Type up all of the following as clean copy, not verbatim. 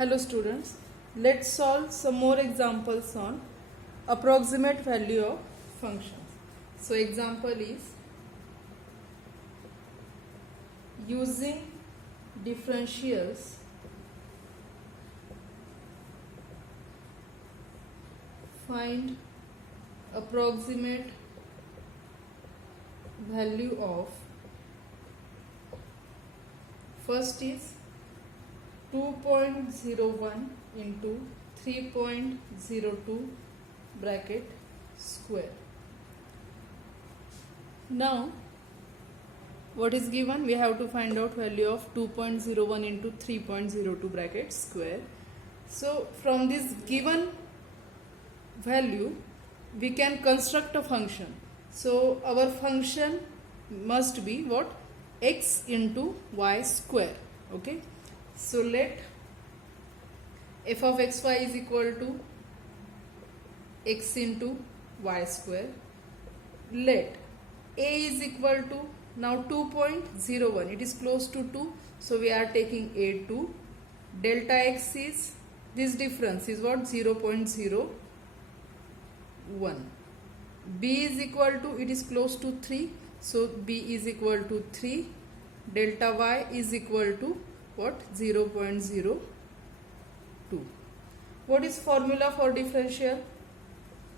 Hello students, let's solve some more examples on approximate value of functions. So example is using differentials find approximate value of, first is 2.01 into 3.02 bracket square. Now what is given? We have to find out value of 2.01 into 3.02 bracket square. So from this given value we can construct a function. So our function must be what? X into y square. Okay. So let f of xy is equal to x into y square. Let a is equal to, now 2.01, it is close to 2, so we are taking a2. Delta x is, this difference is what? 0.01. b is equal to, it is close to 3, so b is equal to 3. Delta y is equal to what? 0.02. What is formula for differential?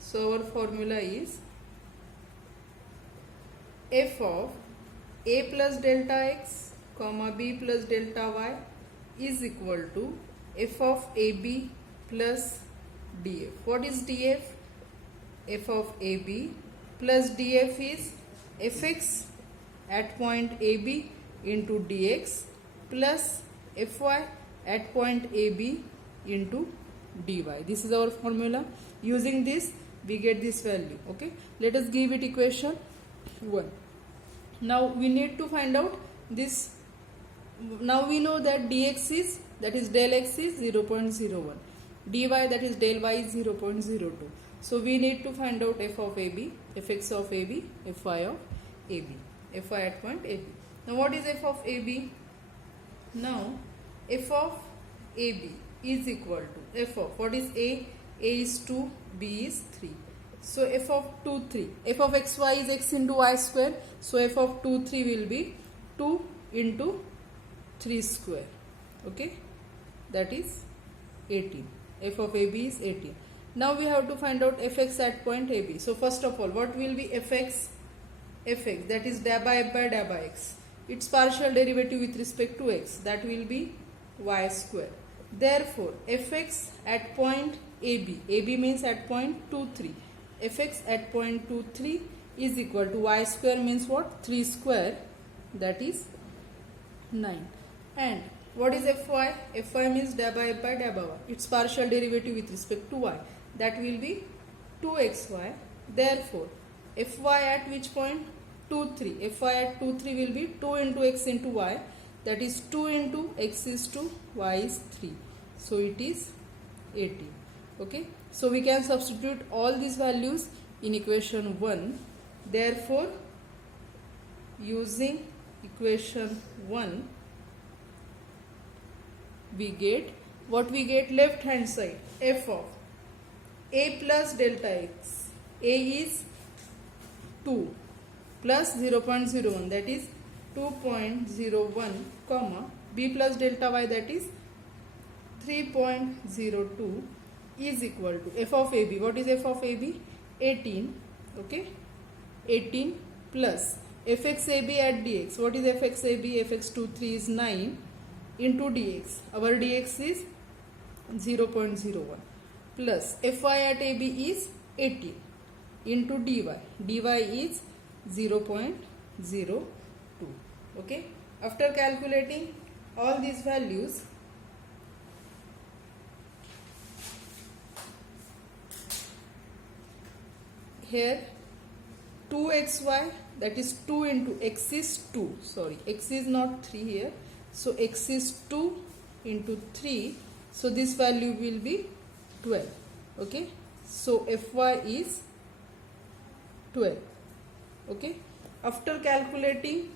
So our formula is f of a plus delta x comma b plus delta y is equal to f of ab plus df. What is df? F of ab plus df is fx at point ab into dx plus fy at point AB into dy. This is our formula. Using this we get this value. Okay. Let us give it equation 1. Now we need to find out this. Now we know that dx is, that is del x is 0.01. dy, that is del y is 0.02. So we need to find out f of AB, fx of AB, fy of AB, fy at point AB. Now what is f of AB? Now f of AB is equal to f of, what is a? A is 2, b is 3. So f of 2, 3. F of xy is x into y square. So f of 2, 3 will be 2 into 3 square. Okay. That is 18. F of AB is 18. Now we have to find out fx at point AB. So first of all, what will be fx? Fx, that is dA by f by dA by x. Its partial derivative with respect to x, that will be y square. Therefore fx at point AB, AB means at point 2, 3, fx at point 2, 3 is equal to y square means what? 3 square, that is 9. And what is fy? Fy means dA by f by dA by y. Its partial derivative with respect to y, that will be 2xy. Therefore fy at which point? 2, 3. Fy at 2, 3 will be 2 into x into y, that is 2 into x is 2, y is 3. So it is 18. Okay. So we can substitute all these values in equation 1. Therefore, using equation 1, we get, what we get? Left hand side, f of a plus delta x. A is 2 plus 0.01, that is 2.01, comma b plus delta y, that is 3.02 is equal to f of AB. What is f of AB? 18. Okay. 18 plus fx AB at dx. What is fx AB? fx 2, 3 is 9 into dx. Our dx is 0.01 plus fy at AB is 18 into dy. dy is 0.02. Okay. After calculating all these values, here 2xy, that is 2 into x is 2, sorry, x is not 3 here, so x is 2 into 3, so this value will be 12. Okay. So fy is 12. Okay. After calculating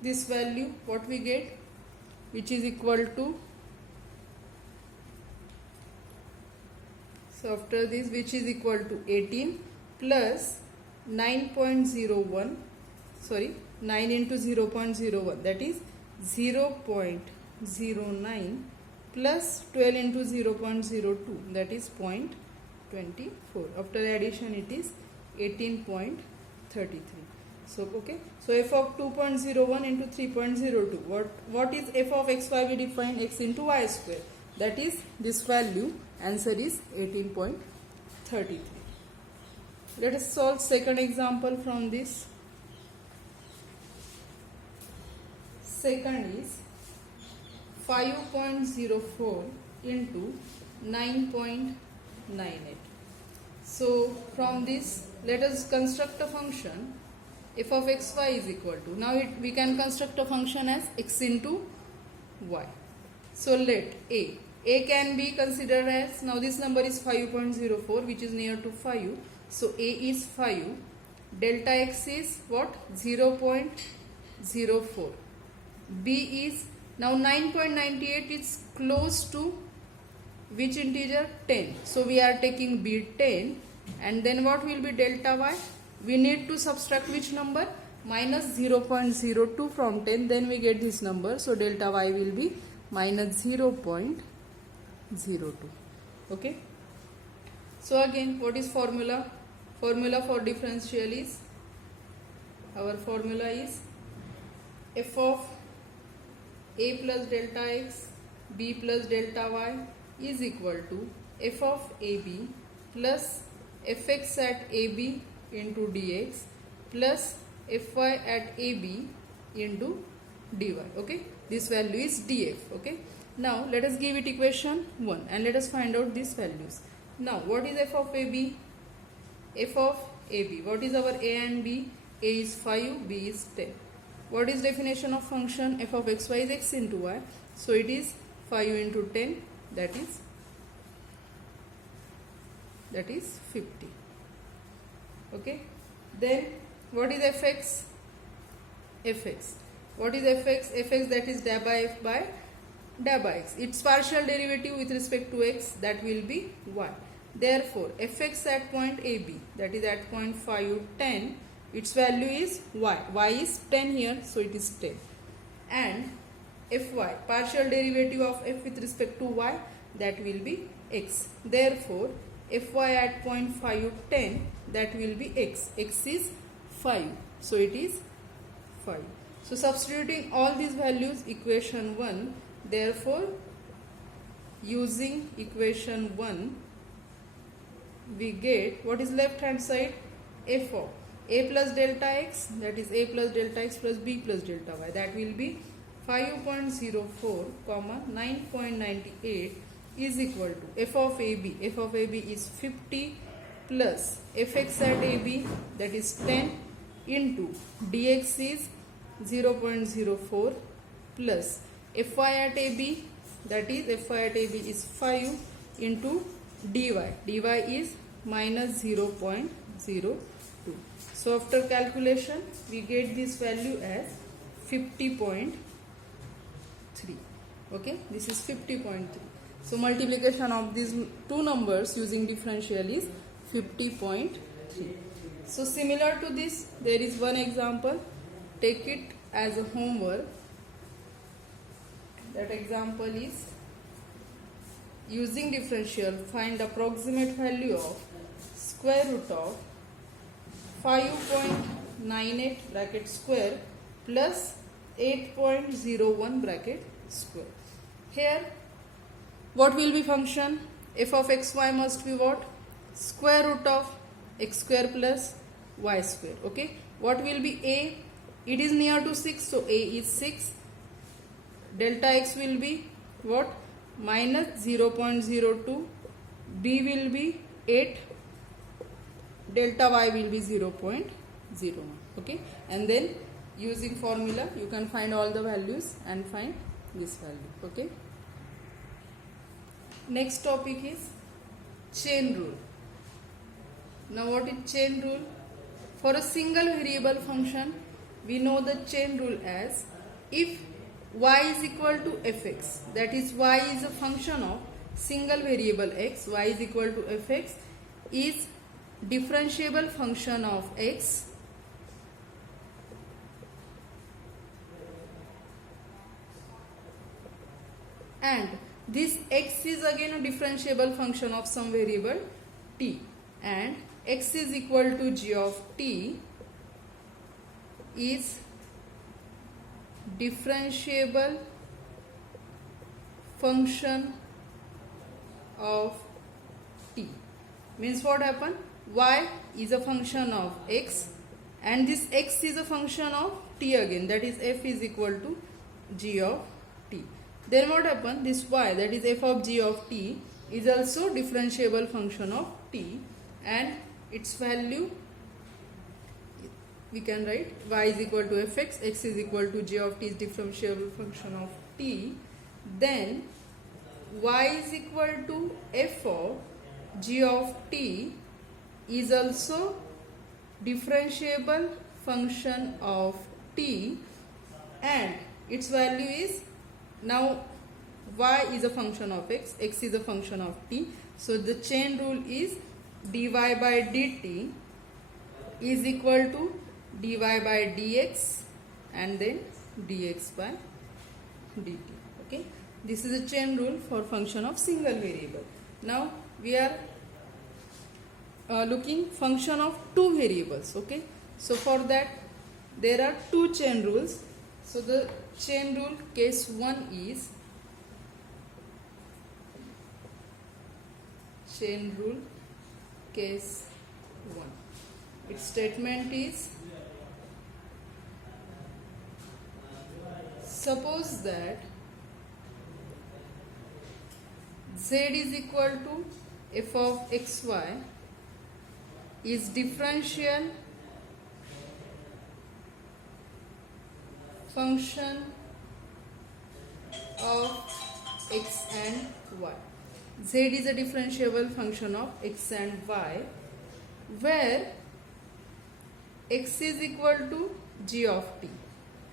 this value, what we get? Which is equal to So after this, which is equal to 18 plus 9.01, sorry, 9 into 0.01, that is 0.09 plus 12 into 0.02, that is 0.24. After addition, it is 18.33. So okay, so f of 2.01 into 3.02, what is f of xy? We define x into y square, that is this value. Answer is 18.33. Let us solve second example from this. Second is 5.04 into 9.98. So from this, let us construct a function f of xy is equal to, now we can construct a function as x into y. So let a can be considered as, now this number is 5.04, which is near to 5. So a is 5. Delta x is what? 0.04. B is, now 9.98 is close to which integer? 10. So we are taking b 10, and then what will be delta y? We need to subtract which number? Minus 0.02 from 10, then we get this number. So delta y will be minus 0.02. Okay. So again, what is formula? Formula for differential is, our formula is f of a plus delta x, b plus delta y is equal to f of ab plus fx at ab into dx plus fy at ab into dy. Okay, this value is df. Okay, now let us give it equation 1 and let us find out these values. Now what is f of ab? F of ab, what is our a and b? A is 5, b is 10. What is definition of function? F of xy is x into y, so it is 5 into 10, that is 50. Okay, then what is fx? Fx, what is fx? Fx, that is dA by f by dA by x. Its partial derivative with respect to x, that will be y. Therefore fx at point ab, that is at point 5, 10, its value is y. Y is 10 here, so it is 10. And fy, partial derivative of f with respect to y, that will be x. Therefore fy at point 5, 10, that will be x. X is 5, so it is 5. So substituting all these values, equation 1, therefore using equation 1, we get, what is left hand side? F of a plus delta x, that is a plus delta x plus b plus delta y, that will be 5.04 comma 9.98 is equal to f of ab. F of ab is 50 plus fx at ab, that is 10, into dx is 0.04 plus fy at ab, that is fy at ab is 5, into dy. dy is minus 0.02. So after calculation, we get this value as 50.3. Okay, this is 50.3. So multiplication of these two numbers using differential is 50.3. So similar to this, there is one example. Take it as a homework. That example is, using differential, find approximate value of square root of 5.98 bracket square plus 8.01 bracket square. Here what will be function? F of xy must be what? Square root of x square plus y square. Okay, what will be a? It is near to 6, so a is 6. Delta x will be what? Minus 0.02. b will be 8. Delta y will be 0.01. Okay, and then using formula you can find all the values and find this value. Okay, next topic is chain rule. Now what is chain rule? For a single variable function, we know the chain rule as, if y is equal to fx, that is y is a function of single variable x, y is equal to fx, is differentiable function of x and this x is again a differentiable function of some variable t, and x is equal to g of t is differentiable function of t. Means what happened? Y is a function of x and this x is a function of t again, that is f is equal to g of t. Then what happened? This y, that is f of g of t, is also differentiable function of t, and its value we can write y is equal to fx, x is equal to g of t is differentiable function of t. Then y is equal to f of g of t is also differentiable function of t, and its value is, now y is a function of x, x is a function of t, so the chain rule is dy by dt is equal to dy by dx and then dx by dt. Okay, this is a chain rule for function of single variable. Now we are looking function of two variables. Okay, so for that there are two chain rules. So the chain rule case 1 is chain rule case 1. Its statement is, suppose that z is equal to f of xy is differential function of x and y. Z is a differentiable function of x and y, where x is equal to g of t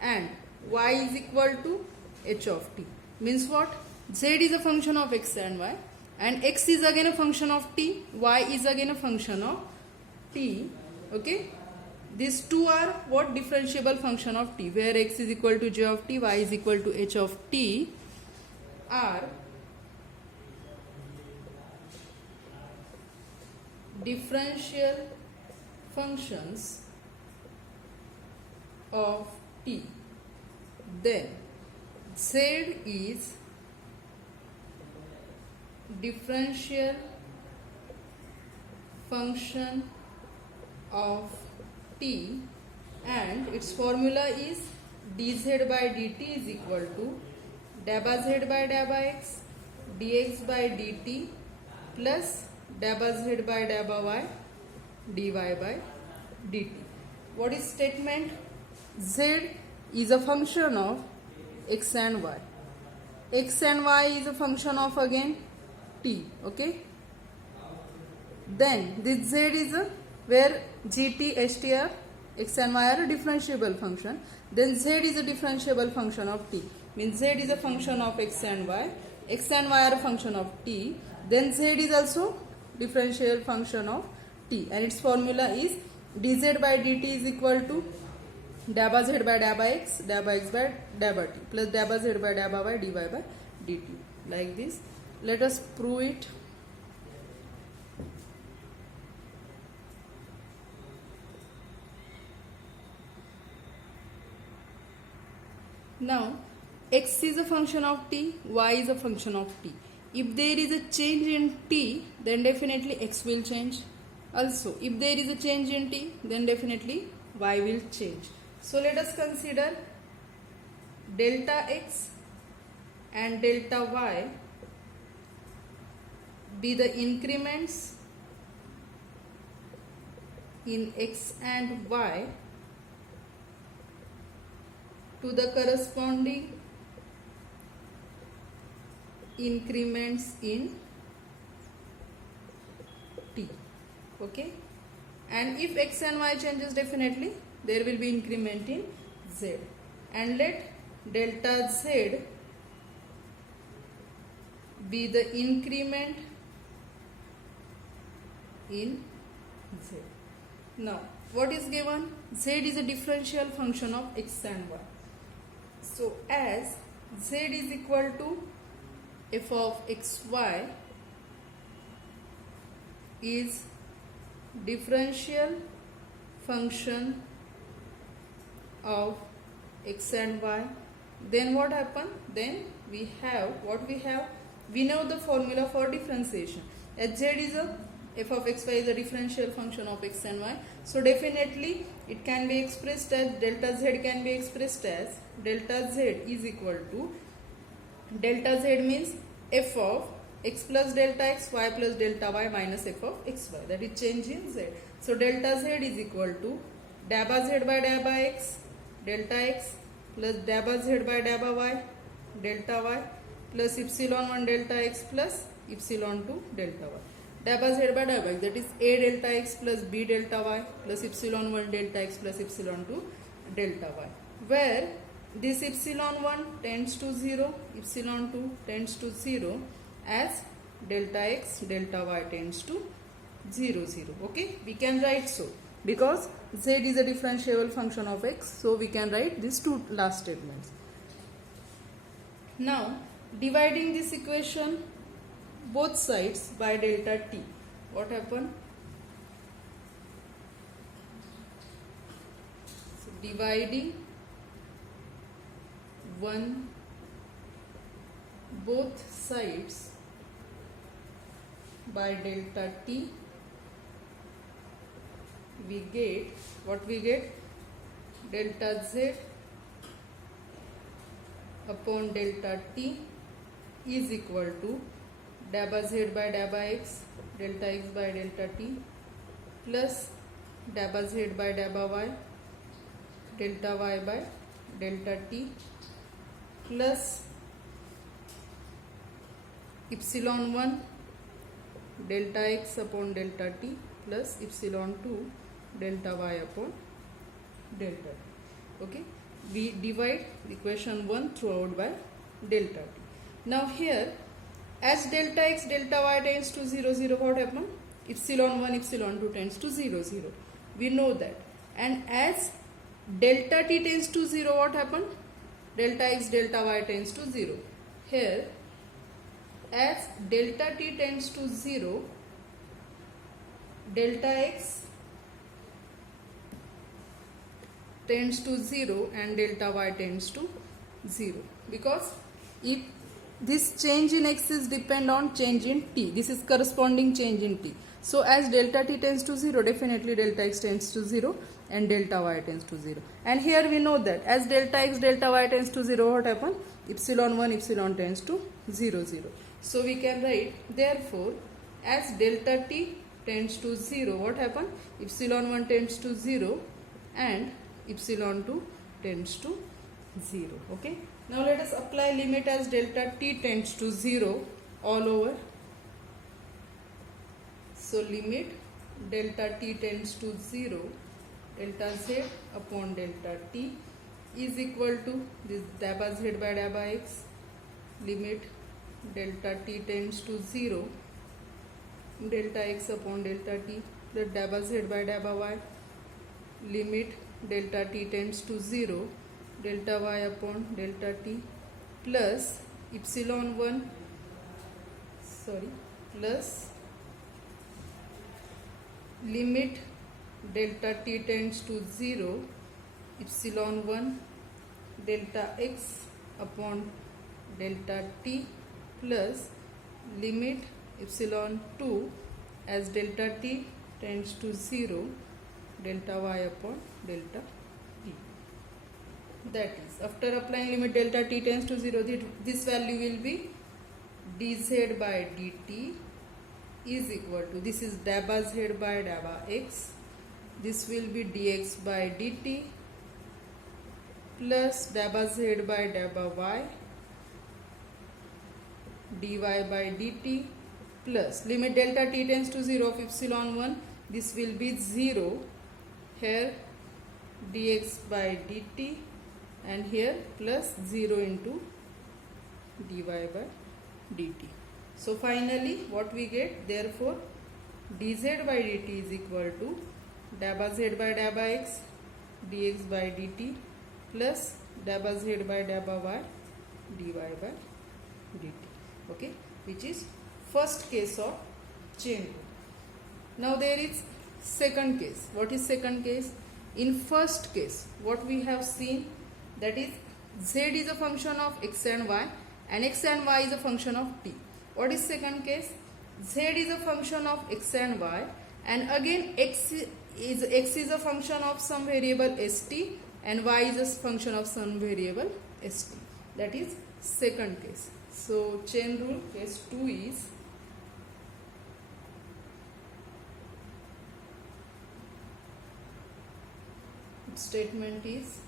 and y is equal to h of t. Means what? Z is a function of x and y, and x is again a function of t, y is again a function of t. Okay, these two are what? Differentiable function of t, where x is equal to g of t, y is equal to h of t are differential functions of t. Then z is differential function of t, and its formula is dz by dt is equal to dabba z by dabba x dx by dt plus dabba z by dabba y dy by dt. What is statement? Z is a function of x and y. X and y is a function of again t. Okay, then this z is a, where gt, st are x and y are a differentiable function. Then z is a differentiable function of t, means z is a function of x and y are a function of t. Then z is also differential function of t, and its formula is dz by dt is equal to dabba z by dabba x by dabba t plus dabba z by dabba y dy by dt. Like this. Let us prove it. Now x is a function of t, y is a function of t. If there is a change in t, then definitely x will change. Also, if there is a change in t, then definitely y will change. So let us consider delta x and delta y be the increments in x and y to the corresponding increments in t. Okay, and if x and y changes, definitely there will be increment in z, and let delta z be the increment in z. Now what is given? Z is a differential function of x and y. So as z is equal to f of xy is differential function of x and y, then what happen? Then we have what we have? We know the formula for differentiation. As z is a f of xy is a differential function of x and y, so definitely it can be expressed as delta z can be expressed as delta z is equal to delta z means f of x plus delta x, y plus delta y minus f of xy, that is change in z. So delta z is equal to dabba z by dabba x delta x plus dabba z by dabba y delta y plus epsilon 1 delta x plus epsilon 2 delta y. Dabba z by dabba x, that is a delta x plus b delta y plus epsilon 1 delta x plus epsilon 2 delta y, where this epsilon 1 tends to 0, epsilon 2 tends to 0, as delta x delta y tends to 0 0. Okay, we can write so, because z is a differentiable function of x, so we can write these two last statements. Now dividing this equation both sides by delta t, what happened? So dividing both sides by delta t, we get what we get? Delta z upon delta t is equal to dabba z by dabba x delta x by delta t plus dabba z by dabba y delta y by delta t plus epsilon 1 delta x upon delta t plus epsilon 2 delta y upon delta t. Okay, we divide equation 1 throughout by delta t. Now here, as delta x delta y tends to 0 0, what happen? Epsilon 1 epsilon 2 tends to 0 0, we know that. And as delta t tends to 0, what happen? Delta x delta y tends to 0. Here, as delta t tends to 0, delta x tends to 0 and delta y tends to 0, because if this change in x is depend on change in t, this is corresponding change in t. So as delta t tends to 0, definitely delta x tends to 0 and delta y tends to 0. And here we know that as delta x delta y tends to 0, what happens? Epsilon 1 epsilon tends to 0 0. So we can write, therefore as delta t tends to 0, what happens? Epsilon 1 tends to 0 and epsilon 2 tends to 0. Okay, now let us apply limit as delta t tends to 0 all over. So limit delta t tends to 0, delta z upon delta t is equal to this dabba z by dabba x, limit delta t tends to 0, delta x upon delta t, the dabba z by dabba y, limit delta t tends to 0, delta y upon delta t, plus epsilon 1 plus limit delta t tends to 0, epsilon 1 delta x upon delta t, plus limit epsilon 2 as delta t tends to 0, delta y upon delta t. That is, after applying limit delta t tends to 0, this value will be dz by dt is equal to, this is dabba z by dabba x, this will be dx by dt plus dabba z by dabba y dy by dt plus limit delta t tends to 0 of epsilon 1, this will be 0, here dx by dt and here plus 0 into dy by dt. So finally what we get, therefore dz by dt is equal to dabba z by dabba x dx by dt plus dabba z by dabba y dy by dt. Okay, which is first case of chain rule. Now there is second case. What is second case? In first case, what we have seen, that is z is a function of x and y is a function of t. What is second case? Z is a function of x and y, and again x is a function of some variable st and y is a function of some variable st. That is second case. So chain rule case 2 is statement is,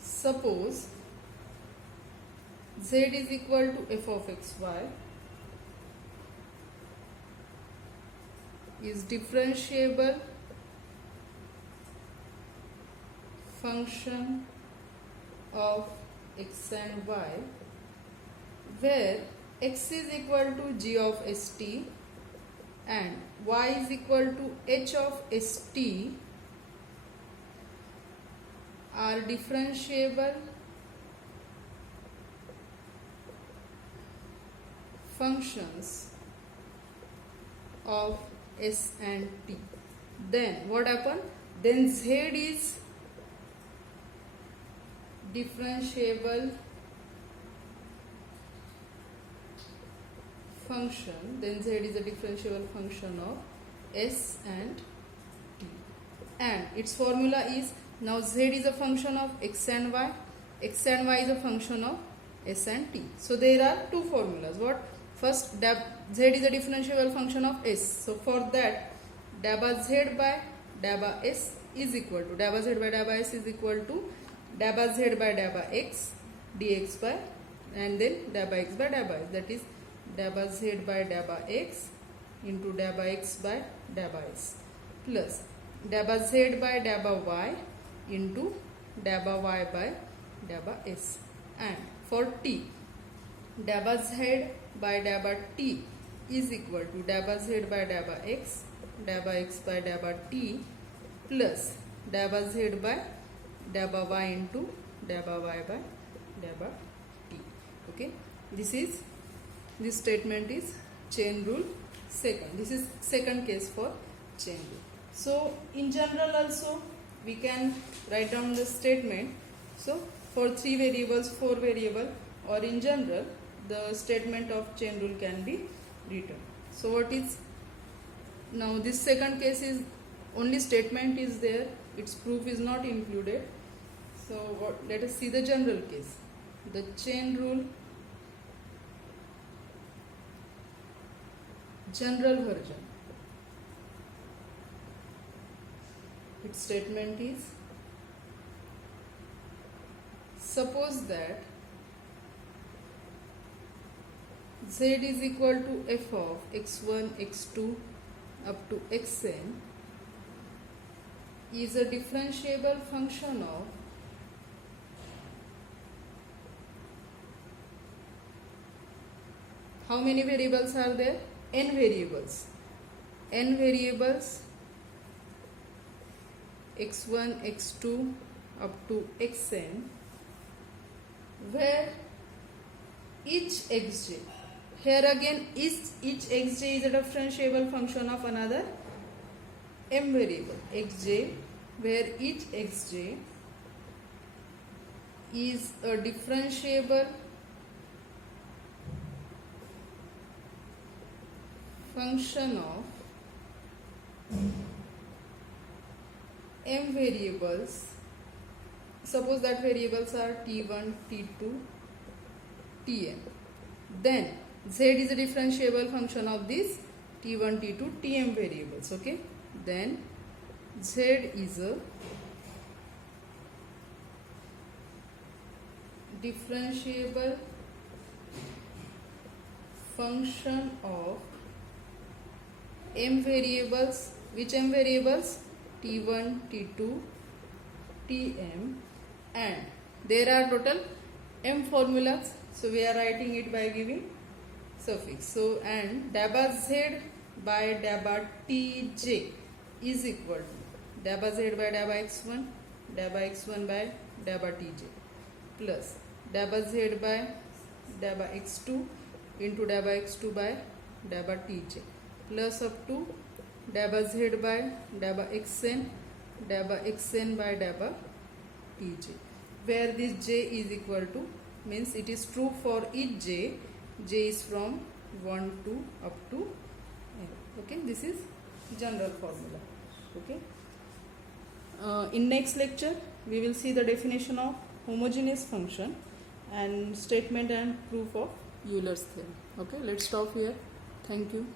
suppose z is equal to f of xy is differentiable function of x and y, where x is equal to g of st and y is equal to h of st are differentiable functions of s and t. Then what happen? Then z is differentiable function, then z is a differentiable function of s and t, and its formula is, now z is a function of x and y is a function of s and t. So there are two formulas. What? First, z is a differentiable function of s. So for that, dabba z by dabba s is equal to, dabba z by dabba s is equal to dabba z by dabba x dx by, and then dabba x by dabba s, that is dabba z by dabba x into dabba x by dabba s plus dabba z by dabba y into dabba y by dabba s. And for t, dabba z by dabba t is equal to dabba z by dabba x by dabba t plus dabba z by dabba y into dabba y by dabba t. Okay, this statement is chain rule second. This is second case for chain rule. So in general also we can write down the statement. So for 3 variables, 4 variable, or in general the statement of chain rule can be written. So what is, now this second case is only statement is there, its proof is not included. So what, let us see the general case. The chain rule general version, its statement is, suppose that z is equal to f of x1, x2 up to xn is a differentiable function of how many variables are there? N variables. N variables x1, x2 up to xn, where each xj, here again each xj is a differentiable function of another m variable xj, where each xj is a differentiable function of m variables. Suppose that variables are t1, t2, tn. Then z is a differentiable function of these t1, t2, tm variables. Okay. Then z is a differentiable function of m variables. Which m variables? T1, T2, Tm, and there are total m formulas, so we are writing it by giving suffix. So and dabba z by dabba tj is equal to dabba z by dabba x1 by dabba tj plus dabba z by dabba x2 into dabba x2 by dabba tj plus up to dabba z by dabba xn by dabba tj, where this j is equal to means it is true for each j is from 1 to up to n. Okay, this is general formula. Okay, in next lecture we will see the definition of homogeneous function and statement and proof of Euler's theorem. Okay, let's stop here. Thank you.